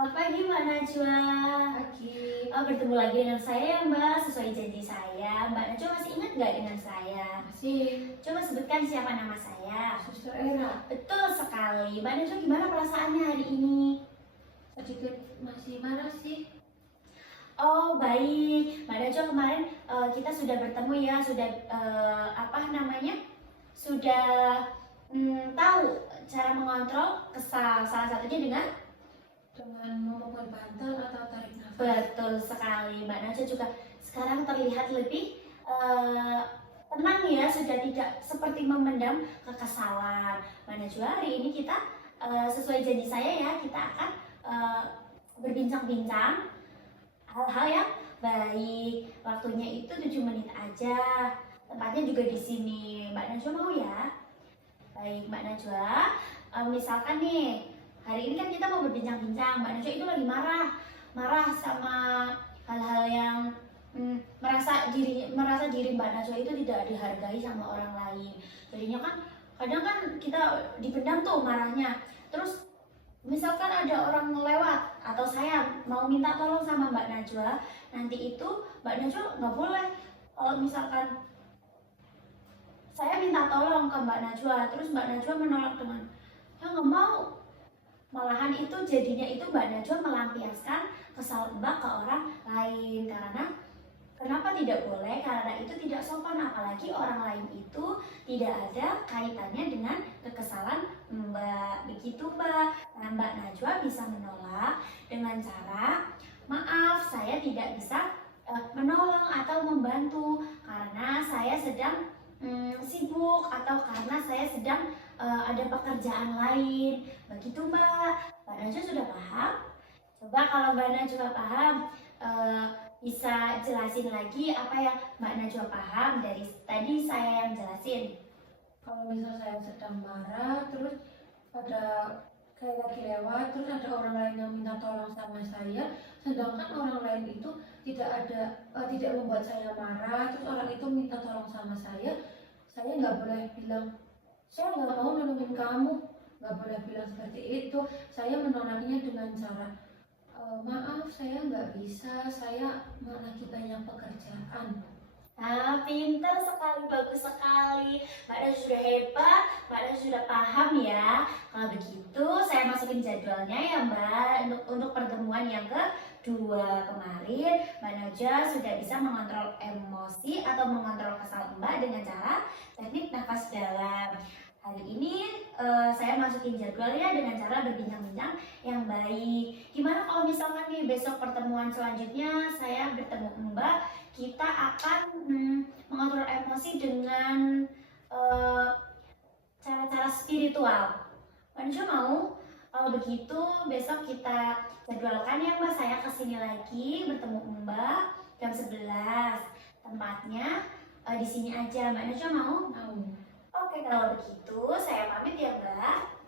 Selamat pagi Mbak Najwa. Pagi. Bertemu lagi dengan saya ya Mbak, sesuai janji saya. Mbak Najwa masih ingat nggak dengan saya? Masih. Coba sebutkan siapa nama saya. Suster Era. Betul sekali. Mbak Najwa gimana perasaannya hari ini? Sedikit masih marah sih. Oh baik, Mbak Najwa kemarin kita sudah bertemu ya, sudah sudah tahu cara mengontrol kesal. Salah satunya dengan memukul bantal atau tarik nafas. betul sekali, Mbak Najwa juga sekarang terlihat lebih tenang ya, sudah tidak seperti memendam kekesalan. Mbak Najwa, hari ini kita sesuai janji saya ya, kita akan berbincang-bincang hal-hal yang baik. Waktunya itu 7 menit aja, tempatnya juga di sini. Mbak Najwa mau ya? Baik, Mbak Najwa, misalkan nih hari ini kan kita mau berbincang-bincang, Mbak Najwa itu lagi marah sama hal-hal yang merasa diri Mbak Najwa itu tidak dihargai sama orang lain. Jadinya kan kadang kan kita dipendam tuh marahnya. Terus misalkan ada orang lewat atau saya mau minta tolong sama Mbak Najwa, nanti itu Mbak Najwa nggak boleh kalau misalkan saya minta tolong ke Mbak Najwa, terus Mbak Najwa menolak dengan ya nggak mau. Malahan itu jadinya itu Mbak Najwa melampiaskan kesal Mbak ke orang lain. Karena kenapa tidak boleh? Karena itu tidak sopan, apalagi orang lain itu tidak ada kaitannya dengan kekesalan Mbak. Begitu Mbak. Nah, Mbak Najwa bisa menolak dengan cara maaf, saya tidak bisa menolong atau membantu karena saya sedang sibuk atau karena saya sedang ada pekerjaan lain. Begitu Mbak. Mbak Najwa sudah paham? Coba kalau Mbak Najwa paham, bisa jelasin lagi apa yang Mbak Najwa paham dari tadi saya yang jelasin. Kalau misal saya sedang marah, terus ada kayak lagi lewat, terus ada orang lain yang minta tolong sama saya, sedangkan orang lain itu tidak membuat saya marah, terus orang itu minta tolong sama saya nggak boleh bilang saya nggak mau nolongin kamu, nggak boleh bilang seperti itu. Saya menolaknya dengan cara maaf, saya nggak bisa, saya lagi banyak pekerjaan. Pintar sekali, bagus sekali. Mbak Najwa sudah hebat, Mbak Najwa sudah paham ya. Kalau begitu saya masukin jadwalnya ya Mbak. Untuk pertemuan yang kedua kemarin, Mbak Najwa sudah bisa mengontrol emosi atau mengontrol kesal Mbak dengan cara teknik nafas dalam. Hari ini saya masukin jadwalnya dengan cara berbincang-bincang yang baik. Gimana kalau misalkan nih besok pertemuan selanjutnya saya bertemu Mbak, kita akan mengontrol emosi dengan cara-cara spiritual. Mbak Najwa mau? Kalau begitu besok kita jadwalkan ya Mbak, saya kesini lagi bertemu Mbak jam 11. Tempatnya di sini aja. Mbak Najwa mau? Mau. Oke, kalau begitu saya pamit ya Mbak.